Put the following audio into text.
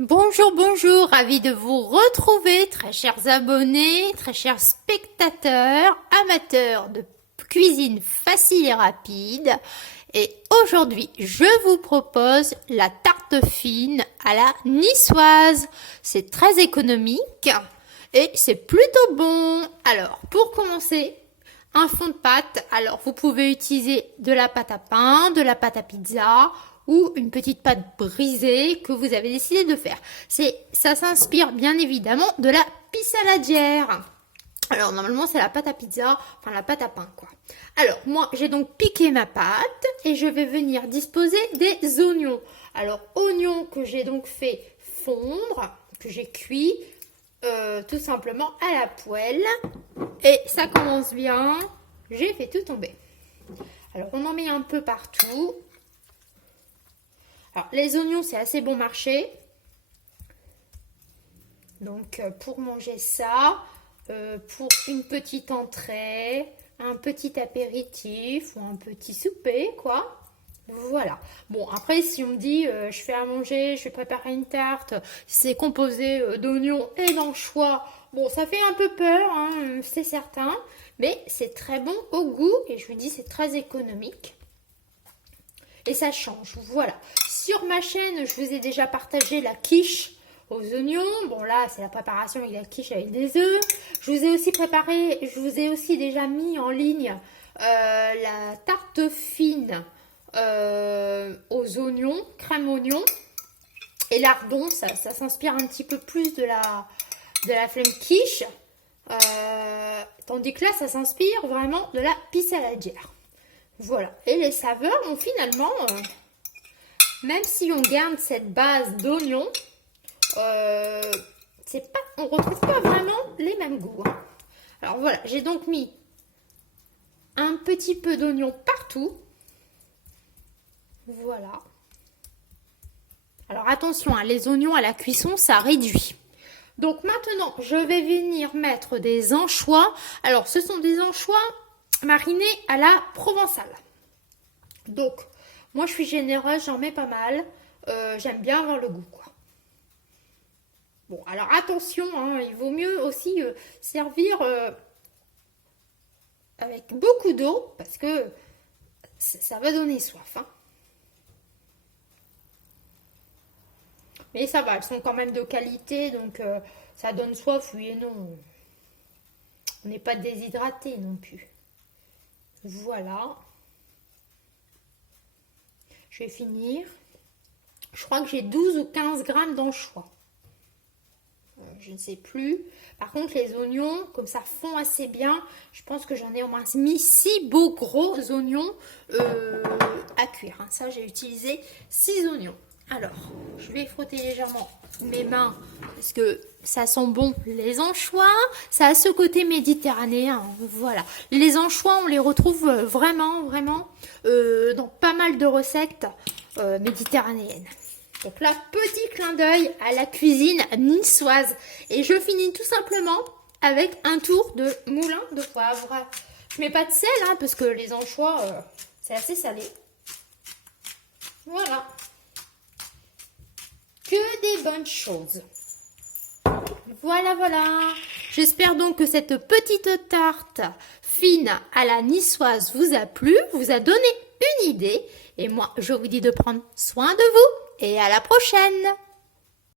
Bonjour, bonjour, ravi de vous retrouver, très chers abonnés, très chers spectateurs, amateurs de cuisine facile et rapide. Et aujourd'hui, je vous propose la tarte fine à la niçoise. C'est très économique et c'est plutôt bon. Alors, pour commencer, un fond de pâte. Alors, vous pouvez utiliser de la pâte à pain, de la pâte à pizza ou une petite pâte brisée que vous avez décidé de faire. Ça s'inspire bien évidemment de la pisse saladière. Alors, normalement, c'est la pâte à pizza, enfin la pâte à pain, quoi. Alors, moi, j'ai donc piqué ma pâte et je vais venir disposer des oignons. Alors, oignons que j'ai donc fait fondre, que j'ai cuit tout simplement à la poêle. Et ça commence bien. J'ai fait tout tomber. Alors, on en met un peu partout. Alors, les oignons, c'est assez bon marché. Donc, pour manger ça, pour une petite entrée, un petit apéritif ou un petit souper, quoi. Voilà. Bon, après, si on me dit, je fais à manger, je vais préparer une tarte, c'est composé d'oignons et d'anchois. Bon, ça fait un peu peur, hein, c'est certain, mais c'est très bon au goût et je vous dis, c'est très économique. Et ça change, voilà. Sur ma chaîne, je vous ai déjà partagé la quiche aux oignons. Bon, là, c'est la préparation avec la quiche avec des œufs. Je vous ai aussi déjà mis en ligne la tarte fine aux oignons, crème oignon. Et lardon, ça s'inspire un petit peu plus de la flemme quiche. Tandis que là, ça s'inspire vraiment de la pisse saladière. Voilà. Et les saveurs ont finalement, même si on garde cette base d'oignon, on retrouve pas vraiment les mêmes goûts. Hein. Alors voilà, j'ai donc mis un petit peu d'oignon partout. Voilà. Alors attention, hein, les oignons à la cuisson, ça réduit. Donc maintenant, je vais venir mettre des anchois. Alors ce sont des anchois marinés à la provençale. Donc, moi je suis généreuse, j'en mets pas mal. J'aime bien avoir le goût, quoi. Bon, alors attention, hein, il vaut mieux aussi servir avec beaucoup d'eau parce que ça va donner soif. Hein. Mais ça va, elles sont quand même de qualité, donc ça donne soif, oui et non. On n'est pas déshydraté non plus. Voilà. Je vais finir. Je crois que j'ai 12 ou 15 grammes d'anchois. Je ne sais plus. Par contre, les oignons, comme ça fond assez bien, je pense que j'en ai au moins mis 6 beaux gros oignons à cuire. Hein. Ça, j'ai utilisé 6 oignons. Alors, je vais frotter légèrement mes mains parce que ça sent bon les anchois. Ça a ce côté méditerranéen. Voilà. Les anchois, on les retrouve vraiment dans pas mal de recettes méditerranéennes. Donc là, petit clin d'œil à la cuisine niçoise. Et je finis tout simplement avec un tour de moulin de poivre. Je mets pas de sel hein, parce que les anchois, c'est assez salé. Voilà. Que des bonnes choses. Voilà, voilà. J'espère donc que cette petite tarte fine à la niçoise vous a plu, vous a donné une idée. Et moi, je vous dis de prendre soin de vous et à la prochaine.